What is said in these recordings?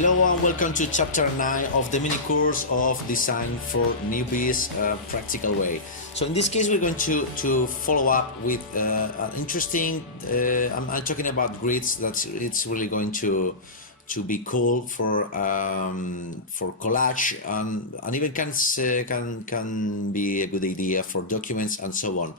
Hello and welcome to chapter 9 of the mini course of Design for Newbies Practical Way. So in this case we're going to follow up with an interesting, I'm talking about grids. It's really going to be cool for collage and even can be a good idea for documents and so on.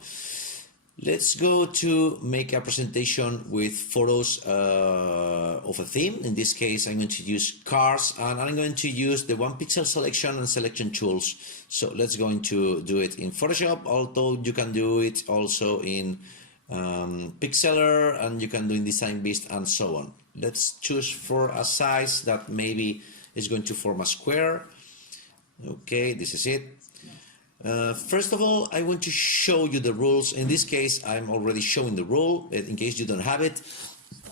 Let's go to make a presentation with photos of a theme. In this case, I'm going to use cars, and I'm going to use the one pixel selection and selection tools. So let's going to do it in Photoshop, although you can do it also in Pixlr, and you can do in DesignBeast and so on. Let's choose for a size that maybe is going to form a square. Okay, this is it. First of all, I want to show you the rules. In this case, I'm already showing the rule. In case you don't have it,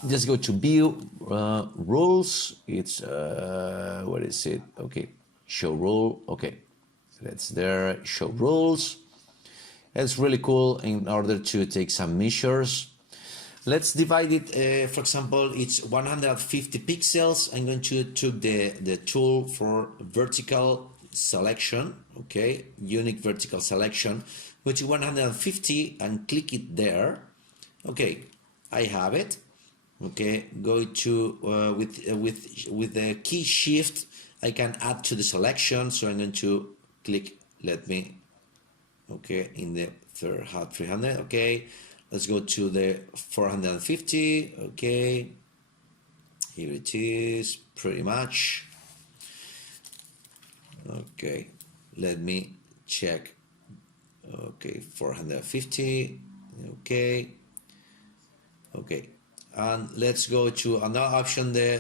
just go to View, Rules. It's where is it? Okay, Show Rule. Okay, that's there. Show Rules. It's really cool in order to take some measures. Let's divide it. For example, it's 150 pixels. I'm going to take the tool for vertical selection, okay, unique vertical selection, go to 150 and click it there. Okay, I have it. Okay, go to with the key shift I can add to the selection, so I'm going to click, okay, in the 300. Okay, let's go to the 450. Okay, here it is, pretty much. Okay, let me check. Okay, 450. Okay, and let's go to another option there.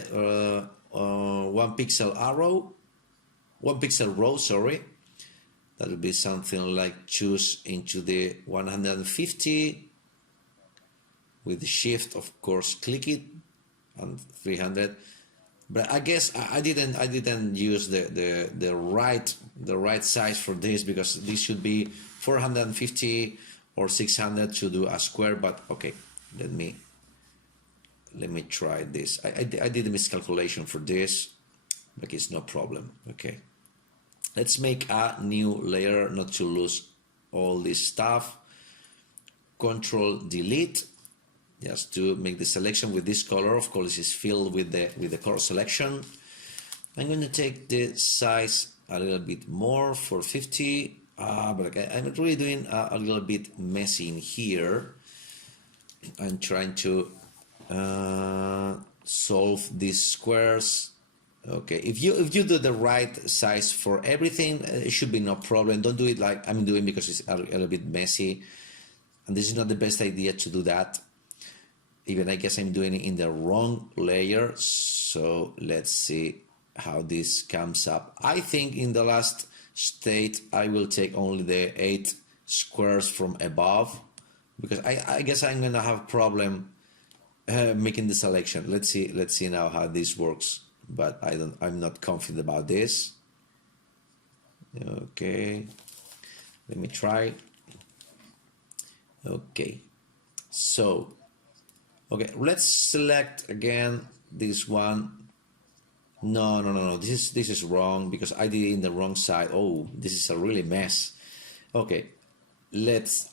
One pixel row. Sorry, that would be something like choose into the 150 with the shift, of course. Click it and 300. But I guess I didn't use the right size for this, because this should be 450 or 600 to do a square. But okay, let me try this. I did a miscalculation for this, but it's no problem. Okay, let's make a new layer not to lose all this stuff. Control Delete. Just to make the selection with this color. Of course, it's filled with the color selection. I'm going to take the size a little bit more, 450. But I'm really doing a little bit messy in here. I'm trying to solve these squares. Okay, if you do the right size for everything, it should be no problem. Don't do it like I'm doing, because it's a little bit messy, and this is not the best idea to do that. Even I guess I'm doing it in the wrong layer. So let's see how this comes up. I think in the last state I will take only the 8 squares from above, because I guess I'm gonna have a problem making the selection. Let's see now how this works. But I'm not confident about this. Okay, let me try. Okay, so okay, let's select again this one. No. This is wrong, because I did it in the wrong side. Oh, this is a really mess. Okay, let's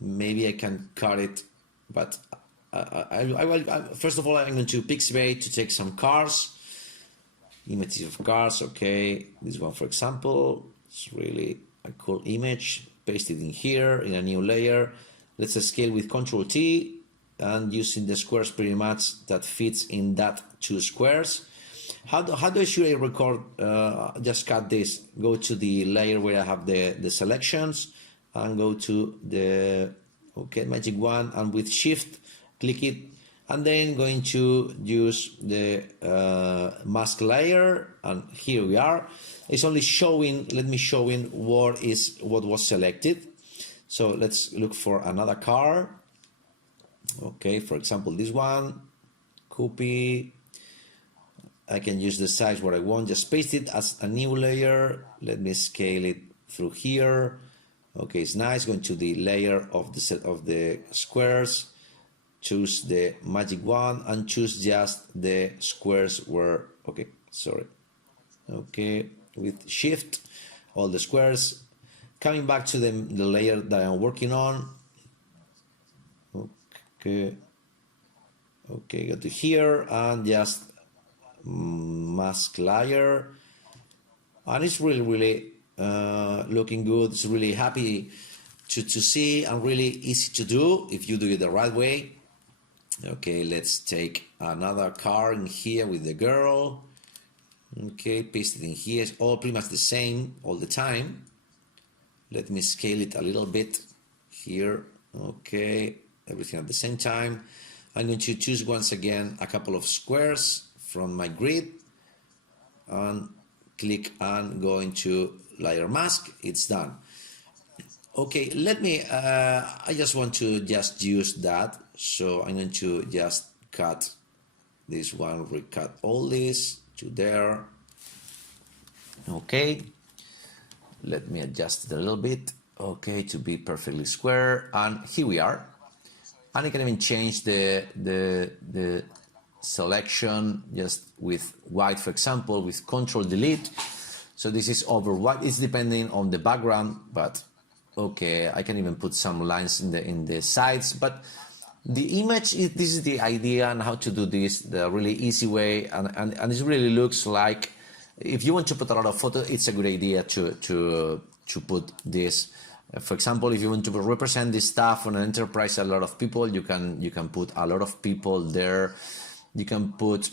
maybe I can cut it, but I will. First of all, I'm going to Pixabay to take some cars, images of cars. Okay, this one, for example, it's really a cool image. Paste it in here in a new layer. Let's scale with Control T, and using the squares pretty much that fits in that 2 squares. How should I record? Just cut this. Go to the layer where I have the selections, and go to the magic wand, and with Shift click it, and then going to use the mask layer, and here we are. It's only showing. Let me show in what was selected. So let's look for another car. Okay, for example, this one. Copy. I can use the size what I want. Just paste it as a new layer. Let me scale it through here. Okay, it's nice. Going to the layer of the squares. choose the magic wand and choose just the squares where, okay, sorry. Okay, with shift, all the squares. Coming back to the layer that I'm working on. Okay, okay, go to here and just mask layer. And it's really looking good. It's really happy to see and really easy to do if you do it the right way. Okay, let's take another card in here with the girl. Okay, paste it in here. It's all pretty much the same all the time. Let me scale it a little bit here. Okay, everything at the same time. I'm going to choose once again a couple of squares from my grid and click and go into layer mask. It's done. Okay, let me, I just want to just use that. So I'm going to just cut this one, recut all this to there. Okay, let me adjust it a little bit. Okay, to be perfectly square. And here we are. And I can even change the selection just with white, for example, with Control Delete. So this is over white. It's depending on the background, but okay, I can even put some lines in the sides. But the image, this is the idea and how to do this the really easy way, and it really looks like if you want to put a lot of photos, it's a good idea to put this. For example, if you want to represent this stuff on an enterprise, a lot of people, you can put a lot of people there. You can put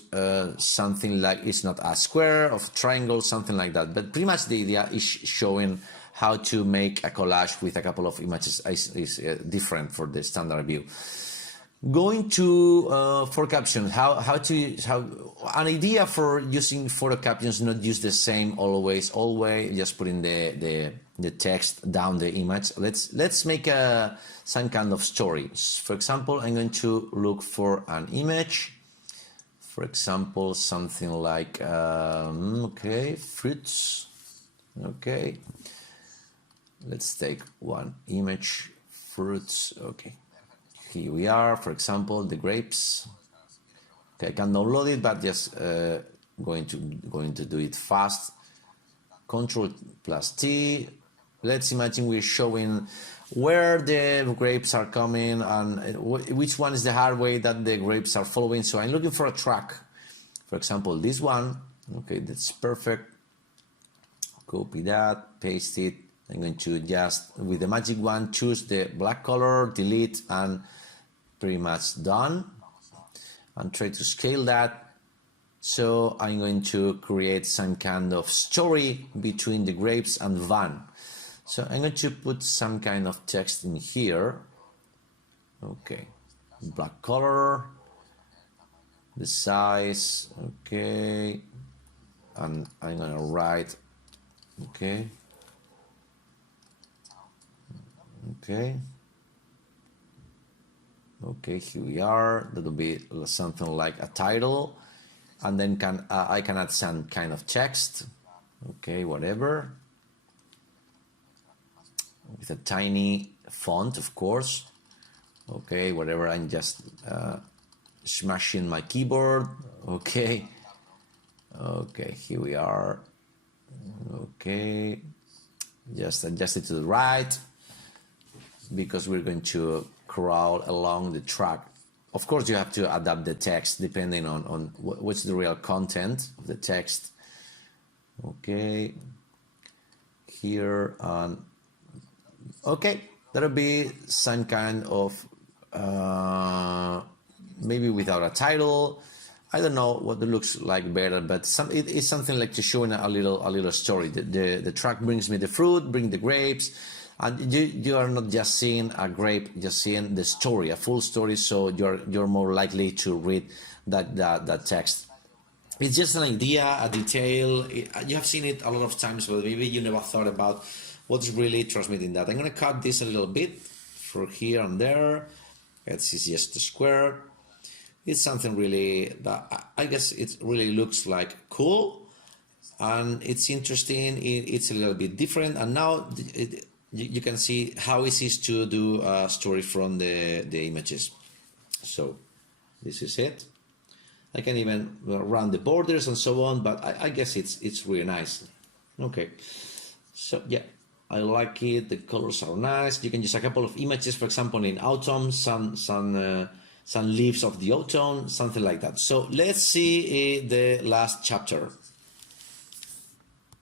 something like, it's not a square of triangle, something like that. But pretty much the idea is showing how to make a collage with a couple of images is different for the standard view. Going to for captions, how an idea for using photo captions, not use the same always, just putting the text down the image. Let's make some kind of story. For example, I'm going to look for an image. For example, something like okay, fruits. Okay, let's take one image, fruits. Okay. Here we are, for example, the grapes. Okay, I can download it, but just going to do it fast. Control plus T. Let's imagine we're showing where the grapes are coming and which one is the hard way that the grapes are following. So I'm looking for a track. For example, this one. Okay, that's perfect. Copy that, paste it. I'm going to just, with the magic wand, choose the black color, delete, and pretty much done. And try to scale that. So I'm going to create some kind of story between the grapes and van. So I'm going to put some kind of text in here. Okay, black color, the size, okay, and I'm going to write, okay. Okay. Okay, here we are. That will be something like a title, and then I can add some kind of text. Okay, whatever. With a tiny font, of course. Okay, whatever. I'm just smashing my keyboard. Okay. Okay, here we are. Okay. Just adjust it to the right, because we're going to crawl along the track. Of course, you have to adapt the text depending on what's the real content of the text. Okay, here on. Okay, that'll be some kind of maybe without a title. I don't know what it looks like better, but it is something like to show a little story. The track brings me the fruit, bring the grapes. And you are not just seeing a grape, you're seeing the story, a full story, so you're more likely to read that text. It's just an idea, a detail. You have seen it a lot of times, but maybe you never thought about what's really transmitting that. I'm going to cut this a little bit for here and there. This is just a square. It's something really that I guess it really looks like cool, and it's interesting. It's a little bit different, and now you can see how easy it is to do a story from the images. So this is it. I can even run the borders and so on, but I guess it's really nice. Okay, so yeah, I like it. The colors are nice. You can use a couple of images, for example, in autumn, some leaves of the autumn, something like that. So let's see the last chapter.